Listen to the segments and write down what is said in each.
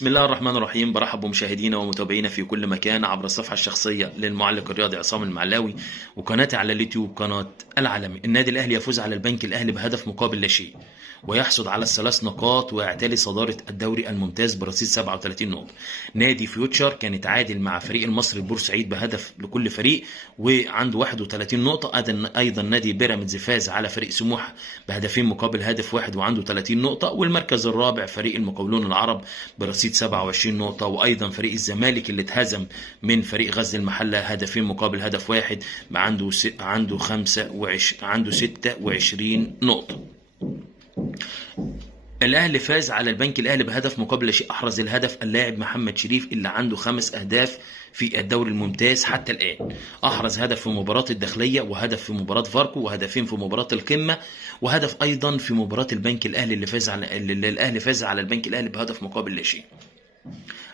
بسم الله الرحمن الرحيم. برحب بمشاهدينا ومتابعينا في كل مكان عبر الصفحة الشخصية للمعلق الرياضي عصام المعلاوي وقناتي على اليوتيوب قناة العالمي. النادي الأهلي يفوز على البنك الأهلي بهدف مقابل لا شيء ويحصد على الثلاث نقاط ويعتلي صدارة الدوري الممتاز برصيد 37 نقطة. نادي فيوتشر كان يتعادل مع فريق المصري البورسعيد بهدف لكل فريق وعنده 31 نقطة. أيضا نادي بيراميدز فاز على فريق سموحة بهدفين مقابل هدف واحد وعنده 30 نقطة. والمركز الرابع فريق المقاولون العرب برصيد 27 نقطة. وأيضا فريق الزمالك اللي اتهزم من فريق غزل المحلة هدفين مقابل هدف واحد عنده 26 نقطة. الاهلي فاز على البنك الاهلي بهدف مقابل لا شيء. احرز الهدف اللاعب محمد شريف اللي عنده 5 اهداف في الدوري الممتاز حتى الان. احرز هدف في مباراه الداخليه وهدف في مباراه فاركو وهدفين في مباراه القمه وهدف ايضا في مباراه البنك الاهلي اللي الاهلي فاز على البنك الاهلي بهدف مقابل لا شيء.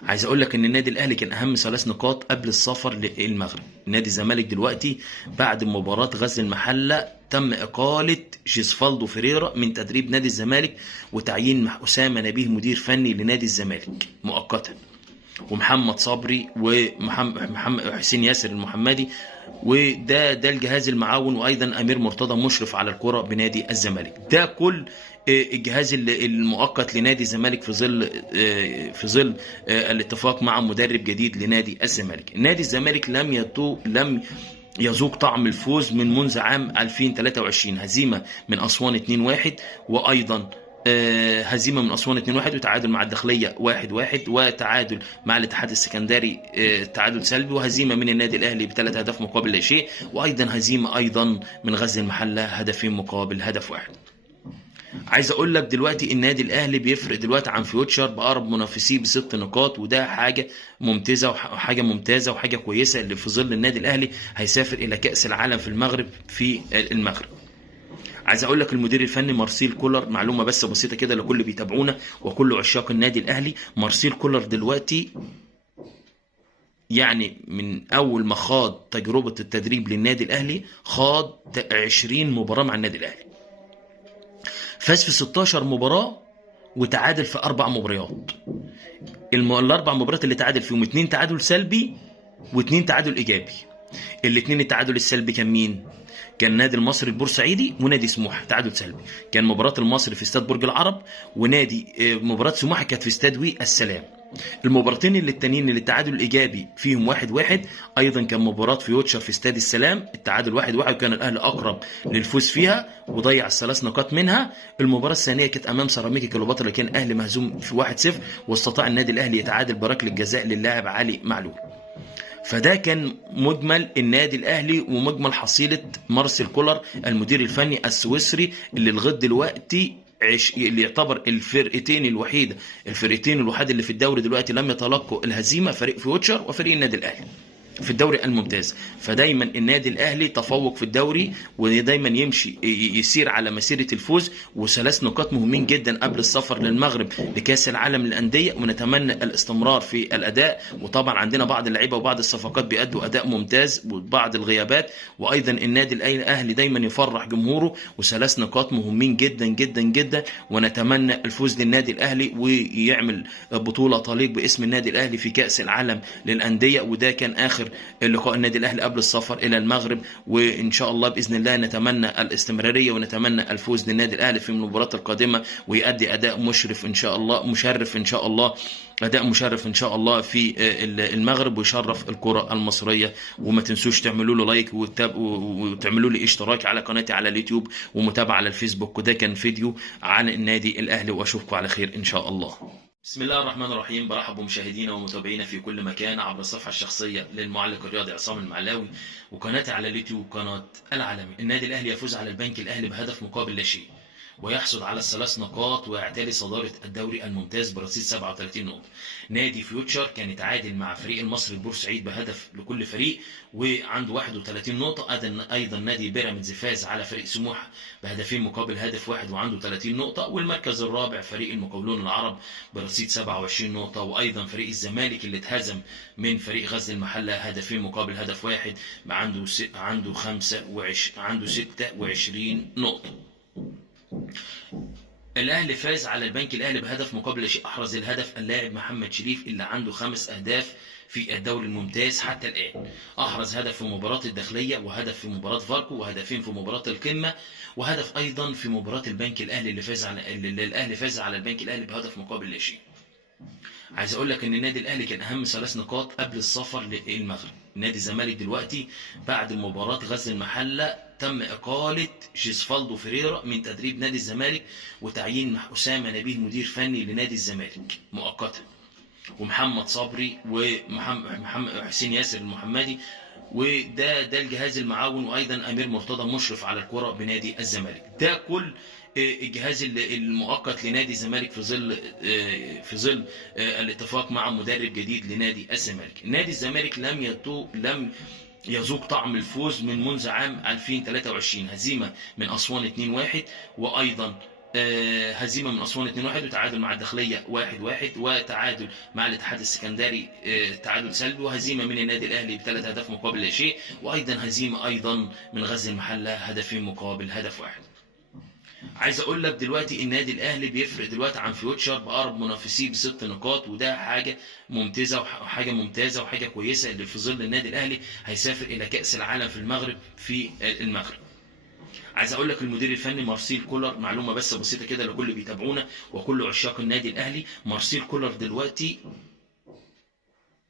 عايز اقول لك ان النادي الاهلي كان اهم 3 نقاط قبل السفر للمغرب. نادي الزمالك دلوقتي بعد مباراه غزل المحله تم اقاله جيسفالدو فيريرا من تدريب نادي الزمالك وتعيين اسامه نبيه مدير فني لنادي الزمالك مؤقتا، ومحمد صبري ومحمد حسين ياسر المحمدي وده الجهاز المعاون، وايضا امير مرتضى مشرف على الكره بنادي الزمالك. ده كل الجهاز المؤقت لنادي الزمالك في ظل الاتفاق مع مدرب جديد لنادي الزمالك. نادي الزمالك لم يذوق طعم الفوز منذ عام 2023. هزيمه من اسوان 2-1 وايضا هزيمه من اسوان 2-1 وتعادل مع الداخليه 1-1 وتعادل مع الاتحاد السكندري تعادل سلبي، وهزيمه من النادي الاهلي ب3 اهداف مقابل لا شيء، وايضا هزيمه ايضا من غزل المحله هدفين مقابل هدف واحد. عايز اقول لك دلوقتي النادي الاهلي بيفرق دلوقتي عن فيوتشر بأقرب منافسيه ب6 نقاط، وده حاجه ممتازه وحاجه كويسه اللي في ظل النادي الاهلي هيسافر الى كأس العالم في المغرب. عايز اقول لك المدير الفني مارسيل كولر، معلومه بس بسيطه كده لكل بيتابعونا وكل عشاق النادي الاهلي. مارسيل كولر دلوقتي يعني من اول ما خاض تجربه التدريب للنادي الاهلي خاض 20 مباراه مع النادي الاهلي، فاز في 16 مباراه وتعادل في 4 مباريات. الاربع مباريات اللي تعادل فيهم 2 تعادل سلبي و2 تعادل ايجابي. الاثنين التعادل السلبي كان مين؟ كان نادي المصري البورسعيدي ونادي سموحه تعادل سلبي. كان مباراه المصري في استاد برج العرب ونادي مباراه سموحه كانت في استاد وي السلام. المباراتين التانيين اللي التعادل الايجابي فيهم 1-1 ايضا كان مباراه فيوتشر في استاد السلام التعادل 1-1 وكان الاهلي اقرب للفوز فيها وضيع ال3 نقاط منها. المباراه الثانيه كانت امام سيراميكا كليوباترا، كان الاهلي مهزوم في 1-0 واستطاع النادي الاهلي يتعادل بركله جزاء للاعب علي معلول. فده كان مجمل النادي الاهلي ومجمل حصيله مارسيل كولر المدير الفني السويسري اللي لغايه دلوقتي اللي يعتبر الفرقتين الوحيده اللي في الدوري دلوقتي لم يتلقوا الهزيمه، فريق فيوتشر وفريق النادي الاهلي في الدوري الممتاز. فدايما النادي الاهلي تفوق في الدوري ودايما يسير على مسيره الفوز، و3 نقاط مهمين جدا قبل السفر للمغرب لكاس العالم للانديه، ونتمنى الاستمرار في الاداء. وطبعا عندنا بعض اللعيبه وبعض الصفقات بيأدوا اداء ممتاز وبعض الغيابات، وايضا النادي الاهلي دايما يفرح جمهوره، و3 نقاط مهمين جدا جدا جدا. ونتمنى الفوز للنادي الاهلي ويعمل بطوله تليق باسم النادي الاهلي في كاس العالم للانديه. وده كان اخر لقاء النادي الاهلي قبل السفر الى المغرب، وان شاء الله باذن الله نتمنى الاستمراريه ونتمنى الفوز للنادي الاهلي في المباراه القادمه ويؤدي اداء مشرف ان شاء الله في المغرب ويشرف الكره المصريه. وما تنسوش تعملوا له لايك وتعملوا لي اشتراك على قناتي على اليوتيوب ومتابعه على الفيسبوك. وده كان فيديو عن النادي الاهلي واشوفكم على خير ان شاء الله. بسم الله الرحمن الرحيم. برحب بمشاهدينا ومتابعينا في كل مكان عبر الصفحة الشخصية للمعلق الرياضي عصام المعلاوي وقناتي على اليوتيوب قناة العالمي. النادي الأهلي يفوز على البنك الأهلي بهدف مقابل لا شيء ويحصد على ال3 نقاط ويعتلي صدارة الدوري الممتاز برصيد 37 نقطة. نادي فيوتشر كان يتعادل مع فريق المصري البورسعيد بهدف لكل فريق وعنده 31 نقطة. أيضا نادي بيراميدز فاز على فريق سموحة بهدفين مقابل هدف واحد وعنده 30 نقطة. والمركز الرابع فريق المقاولون العرب برصيد 27 نقطة. وأيضا فريق الزمالك اللي اتهزم من فريق غزل المحلة هدفين مقابل هدف واحد عنده 26 نقطة. الاهلي فاز على البنك الاهلي بهدف مقابل لا شيء. احرز الهدف اللاعب محمد شريف اللي عنده 5 اهداف في الدوري الممتاز حتى الان. احرز هدف في مباراه الداخليه، وهدف في مباراه فاركو، وهدفين في مباراه القمه، وهدف ايضا في مباراه البنك الاهلي اللي الاهلي فاز على البنك الاهلي بهدف مقابل لا شيء. عايز اقول لك ان النادي الاهلي كان اهم 3 نقاط قبل السفر للمغرب. نادي الزمالك دلوقتي بعد مباراه غزل المحله تم اقاله جيسفالدو فيريرا من تدريب نادي الزمالك، وتعيين اسامه نبيه مدير فني لنادي الزمالك مؤقتا، ومحمد صبري ومحمد حسين ياسر المحمدي، وده الجهاز المعاون، وايضا امير مرتضى مشرف على الكره بنادي الزمالك. ده كل الجهاز المؤقت لنادي الزمالك في ظل الاتفاق مع مدرب جديد لنادي الزمالك. نادي الزمالك لم يذوق طعم الفوز منذ عام 2023. هزيمه من اسوان 2-1، وايضا هزيمه من اسوان 2-1، وتعادل مع الداخليه 1-1، وتعادل مع الاتحاد السكندري تعادل سلبي، وهزيمه من النادي الاهلي ب3 اهداف مقابل لا شيء، وايضا هزيمه ايضا من غزل المحله هدفين مقابل هدف واحد. عايز اقول لك دلوقتي النادي الاهلي بيفرق دلوقتي عن فيوتشر باقرب منافسيه ب6 نقاط، وده حاجه ممتازه وحاجه كويسه، اللي في ظل النادي الاهلي هيسافر الى كاس العالم في المغرب. عايز اقول لك المدير الفني مارسيل كولر، معلومه بس بسيطه كده لكل اللي بيتابعونا وكل عشاق النادي الاهلي. مارسيل كولر دلوقتي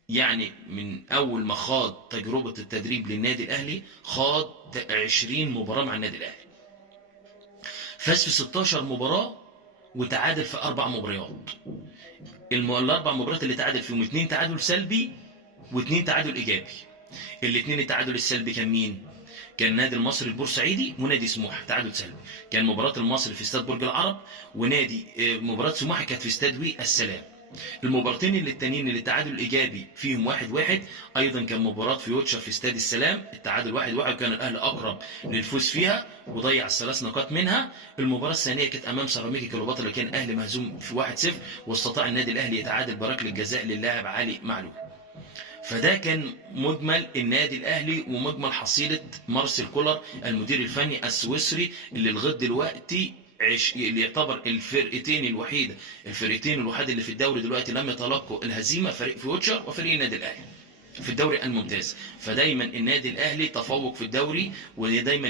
يعني من اول ما خاض تجربه التدريب للنادي الاهلي خاض 20 مباراه مع النادي الاهلي، فاز في 16 مباراه وتعادل في 4 مباريات. الاربع مباريات اللي تعادل فيهم 2 تعادل سلبي و2 تعادل ايجابي. الاثنين التعادل السلبي كان مين؟ كان نادي المصري البورسعيدي ونادي سموحه تعادل سلبي. كان مباراه المصري في استاد برج العرب، ونادي مباراه سموحه كانت في استاد وي السلام. المباراتين التانيين اللي التعادل الايجابي فيهم 1-1 ايضا كان مباراه فيوتشر في استاد السلام، التعادل 1-1، وكان الاهلي اقرب للفوز فيها وضيع ال3 نقاط منها. المباراه الثانيه كانت امام سيراميكا كليوباترا اللي كان الاهلي مهزوم في 1-0، واستطاع النادي الاهلي يتعادل بركله الجزاء للاعب علي معلول. فده كان مجمل النادي الاهلي ومجمل حصيله مارسيل كولر المدير الفني السويسري، اللي لغايه دلوقتي اللي يعتبر الفرقتين الوحيد اللي في الدوري دلوقتي لم يتلقوا الهزيمه، فريق فيوتشر وفريق النادي الاهلي في الدوري الممتاز. فدايما النادي الاهلي تفوق في الدوري، ودايما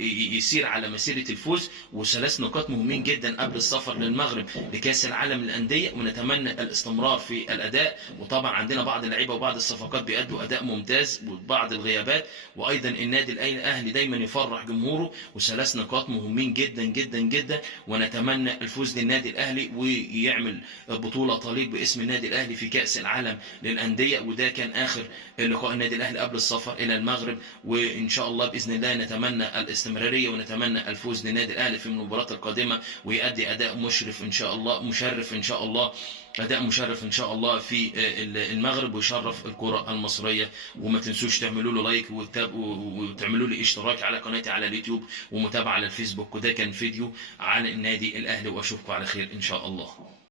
يسير على مسيره الفوز، و3 نقاط مهمين جدا قبل السفر للمغرب لكاس العالم للانديه، ونتمنى الاستمرار في الاداء. وطبعا عندنا بعض اللعيبه وبعض الصفقات بيأدوا اداء ممتاز وبعض الغيابات، وايضا النادي الاهلي دايما يفرح جمهوره، و3 نقاط مهمين جدا جدا جدا، ونتمنى الفوز للنادي الاهلي ويعمل بطوله تليق باسم النادي الاهلي في كاس العالم للانديه. وده كان اخر لقاء النادي الاهلي قبل السفر الى المغرب، وان شاء الله باذن الله نتمنى الاستمراريه ونتمنى الفوز للنادي الاهلي في المباراه القادمه، ويؤدي اداء مشرف ان شاء الله اداء مشرف ان شاء الله في المغرب، ويشرف الكره المصريه. وما تنسوش تعملوا له لايك وتعملوا لي اشتراك على قناتي على اليوتيوب ومتابعه على الفيسبوك. وده كان فيديو عن النادي الاهلي، واشوفكم على خير ان شاء الله.